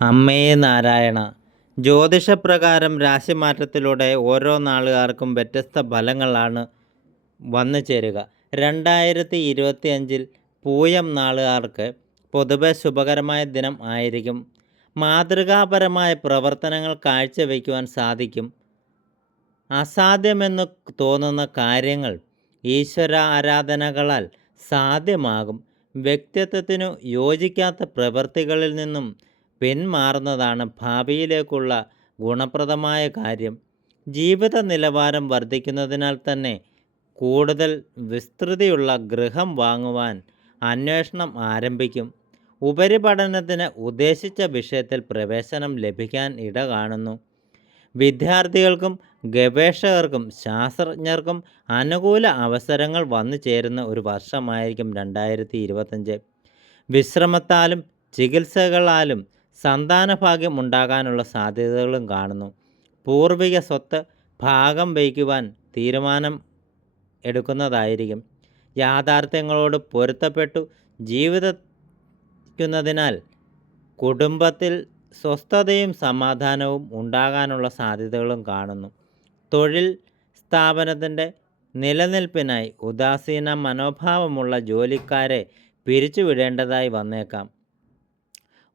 അമ്മേ നാരായണ. ജ്യോതിഷപ്രകാരം രാശിമാറ്റത്തിലൂടെ ഓരോ നാളുകാർക്കും വ്യത്യസ്ത ഫലങ്ങളാണ് വന്നു ചേരുക. 2025 പൂയം നാളുകാർക്ക് പൊതുവെ ശുഭകരമായ ദിനം ആയിരിക്കും. മാതൃകാപരമായ പ്രവർത്തനങ്ങൾ കാഴ്ചവെക്കുവാൻ സാധിക്കും. അസാധ്യമെന്ന് തോന്നുന്ന കാര്യങ്ങൾ ഈശ്വര ആരാധനകളാൽ സാധ്യമാകും. വ്യക്തിത്വത്തിനു യോജിക്കാത്ത പ്രവൃത്തികളിൽ നിന്നും പിന്മാറുന്നതാണ് ഭാവിയിലേക്കുള്ള ഗുണപ്രദമായ കാര്യം. ജീവിത നിലവാരം വർദ്ധിക്കുന്നതിനാൽ തന്നെ കൂടുതൽ വിസ്തൃതിയുള്ള ഗൃഹം വാങ്ങുവാൻ അന്വേഷണം ആരംഭിക്കും. ഉപരിപഠനത്തിന് ഉദ്ദേശിച്ച വിഷയത്തിൽ പ്രവേശനം ലഭിക്കാൻ ഇട കാണുന്നു. വിദ്യാർത്ഥികൾക്കും ഗവേഷകർക്കും ശാസ്ത്രജ്ഞർക്കും അനുകൂല അവസരങ്ങൾ വന്നു ചേരുന്ന ഒരു വർഷമായിരിക്കും 2025. വിശ്രമത്താലും ചികിത്സകളാലും സന്താനഭാഗ്യം ഉണ്ടാകാനുള്ള സാധ്യതകളും കാണുന്നു. പൂർവിക സ്വത്ത് ഭാഗം വയ്ക്കുവാൻ തീരുമാനം എടുക്കുന്നതായിരിക്കും. യാഥാർത്ഥ്യങ്ങളോട് പൊരുത്തപ്പെട്ടു ജീവിക്കുന്നതിനാൽ കുടുംബത്തിൽ സ്വസ്ഥതയും സമാധാനവും ഉണ്ടാകാനുള്ള സാധ്യതകളും കാണുന്നു. തൊഴിൽ സ്ഥാപനത്തിൻ്റെ നിലനിൽപ്പിനായി ഉദാസീന മനോഭാവമുള്ള ജോലിക്കാരെ പിരിച്ചുവിടേണ്ടതായി വന്നേക്കാം.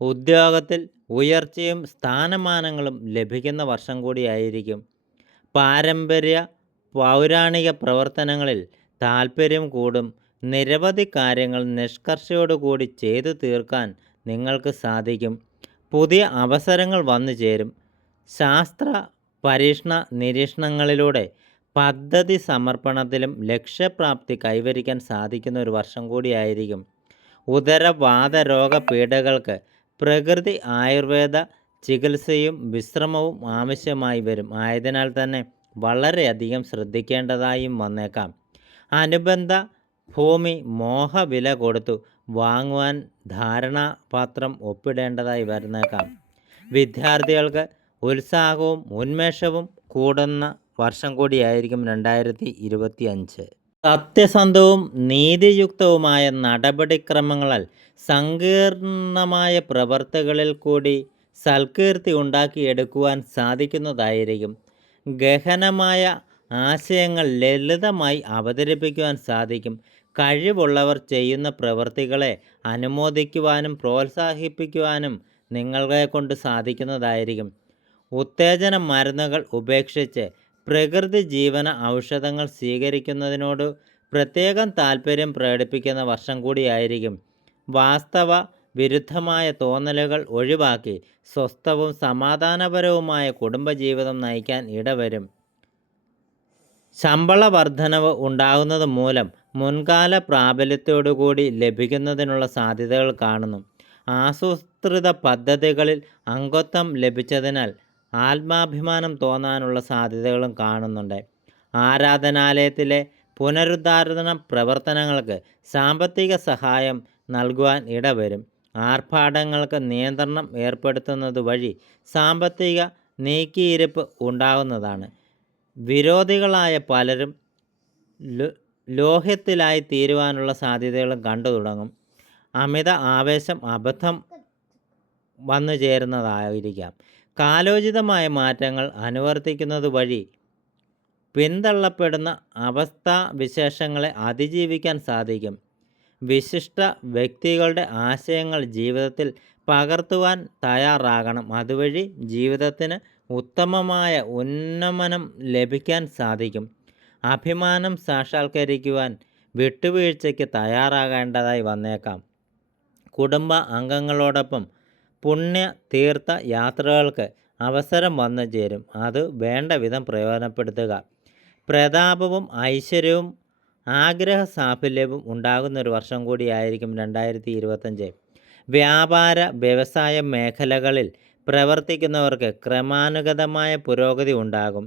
ഉദ്യോഗത്തിൽ ഉയർച്ചയും സ്ഥാനമാനങ്ങളും ലഭിക്കുന്ന വർഷം കൂടിയായിരിക്കും. പാരമ്പര്യ പൗരാണിക പ്രവർത്തനങ്ങളിൽ താൽപ്പര്യം കൂടും. നിരവധി കാര്യങ്ങൾ നിഷ്കർഷയോടുകൂടി ചെയ്തു തീർക്കാൻ നിങ്ങൾക്ക് സാധിക്കും. പുതിയ അവസരങ്ങൾ വന്നു ചേരും. ശാസ്ത്ര പരീക്ഷണ നിരീക്ഷണങ്ങളിലൂടെ പദ്ധതി സമർപ്പണത്തിലും ലക്ഷ്യപ്രാപ്തി കൈവരിക്കാൻ സാധിക്കുന്ന ഒരു വർഷം കൂടിയായിരിക്കും. ഉദരവാതരോഗ പീഡകൾക്ക് പ്രകൃതി ആയുർവേദ ചികിത്സയും വിശ്രമവും ആവശ്യമായി വരും. ആയതിനാൽ തന്നെ വളരെയധികം ശ്രദ്ധിക്കേണ്ടതായും വന്നേക്കാം. അനുബന്ധ ഭൂമി മോഹവില കൊടുത്തു വാങ്ങുവാൻ ധാരണാപത്രം ഒപ്പിടേണ്ടതായി വരുന്നേക്കാം. വിദ്യാർത്ഥികൾക്ക് ഉത്സാഹവും ഉന്മേഷവും കൂടുന്ന വർഷം കൂടിയായിരിക്കും 2025. സത്യസന്ധവും നീതിയുക്തവുമായ നടപടിക്രമങ്ങളാൽ സങ്കീർണമായ പ്രവർത്തികളിൽ കൂടി സൽകീർത്തി ഉണ്ടാക്കിയെടുക്കുവാൻ സാധിക്കുന്നതായിരിക്കും. ഗഹനമായ ആശയങ്ങൾ ലളിതമായി അവതരിപ്പിക്കുവാൻ സാധിക്കും. കഴിവുള്ളവർ ചെയ്യുന്ന പ്രവൃത്തികളെ അനുമോദിക്കുവാനും പ്രോത്സാഹിപ്പിക്കുവാനും നിങ്ങളെ കൊണ്ട് സാധിക്കുന്നതായിരിക്കും. ഉത്തേജന മരുന്നുകൾ ഉപേക്ഷിച്ച് പ്രകൃതി ജീവന ഔഷധങ്ങൾ സ്വീകരിക്കുന്നതിനോട് പ്രത്യേകം താൽപ്പര്യം പ്രകടിപ്പിക്കുന്ന വർഷം കൂടിയായിരിക്കും. വാസ്തവ വിരുദ്ധമായ തോന്നലുകൾ ഒഴിവാക്കി സ്വസ്ഥവും സമാധാനപരവുമായ കുടുംബജീവിതം നയിക്കാൻ ഇടവരും. ശമ്പള വർധനവ് ഉണ്ടാകുന്നത് മൂലം മുൻകാല പ്രാബല്യത്തോടുകൂടി ലഭിക്കുന്നതിനുള്ള സാധ്യതകൾ കാണുന്നു. ആസൂത്രിത പദ്ധതികളിൽ അംഗത്വം ലഭിച്ചതിനാൽ ആത്മാഭിമാനം തോന്നാനുള്ള സാധ്യതകളും കാണുന്നുണ്ട്. ആരാധനാലയത്തിലെ പുനരുദ്ധാരണ പ്രവർത്തനങ്ങൾക്ക് സാമ്പത്തിക സഹായം നൽകുവാൻ ഇടവരും. ആർഭാടങ്ങൾക്ക് നിയന്ത്രണം ഏർപ്പെടുത്തുന്നത് വഴി സാമ്പത്തിക നീക്കിയിരിപ്പ് ഉണ്ടാകുന്നതാണ്. വിരോധികളായ പലരും ലോഹ്യത്തിലായി തീരുവാനുള്ള സാധ്യതകളും കണ്ടു തുടങ്ങും. അമിത ആവേശം അബദ്ധം വന്നു ചേരുന്നതായിരിക്കാം. കാലോചിതമായ മാറ്റങ്ങൾ അനുവർത്തിക്കുന്നത് വഴി പിന്തള്ളപ്പെടുന്ന അവസ്ഥാവിശേഷങ്ങളെ അതിജീവിക്കാൻ സാധിക്കും. വിശിഷ്ട വ്യക്തികളുടെ ആശയങ്ങൾ ജീവിതത്തിൽ പകർത്തുവാൻ തയ്യാറാകണം. അതുവഴി ജീവിതത്തിന് ഉത്തമമായ ഉന്നമനം ലഭിക്കാൻ സാധിക്കും. അഭിമാനം സാക്ഷാത്കരിക്കുവാൻ വിട്ടുവീഴ്ചയ്ക്ക് തയ്യാറാകേണ്ടതായി വന്നേക്കാം. കുടുംബ അംഗങ്ങളോടൊപ്പം പുണ്യ തീർത്ഥ യാത്രകൾക്ക് അവസരം വന്നു ചേരും. അത് വേണ്ട വിധം പ്രയോജനപ്പെടുത്തുക. പ്രതാപവും ഐശ്വര്യവും ആഗ്രഹ സാഫല്യവും ഉണ്ടാകുന്നൊരു വർഷം കൂടിയായിരിക്കും 2025. വ്യാപാര വ്യവസായ മേഖലകളിൽ പ്രവർത്തിക്കുന്നവർക്ക് ക്രമാനുഗതമായ പുരോഗതി ഉണ്ടാകും.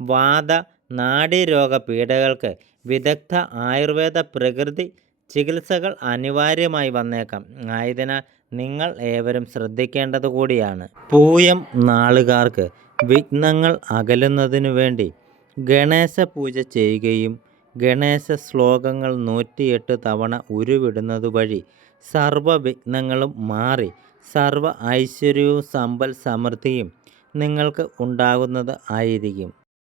വാത നാഡീരോഗ പീഡകൾക്ക് വിദഗ്ധ ആയുർവേദ പ്രകൃതി ചികിത്സകൾ അനിവാര്യമായി വന്നേക്കാം. ആയതിനാൽ നിങ്ങൾ ഏവരും ശ്രദ്ധിക്കേണ്ടത് കൂടിയാണ്. പൂയം നാളുകാർക്ക് വിഘ്നങ്ങൾ അകലുന്നതിനു വേണ്ടി ഗണേശ പൂജ ചെയ്യുകയും ഗണേശ ശ്ലോകങ്ങൾ 108 തവണ ഉരുവിടുന്നത് വഴി സർവ്വവിഘ്നങ്ങളും മാറി സർവ്വ ഐശ്വര്യവും സമ്പൽ സമൃദ്ധിയും നിങ്ങൾക്ക് ഉണ്ടാകുന്നത് ആയിരിക്കും.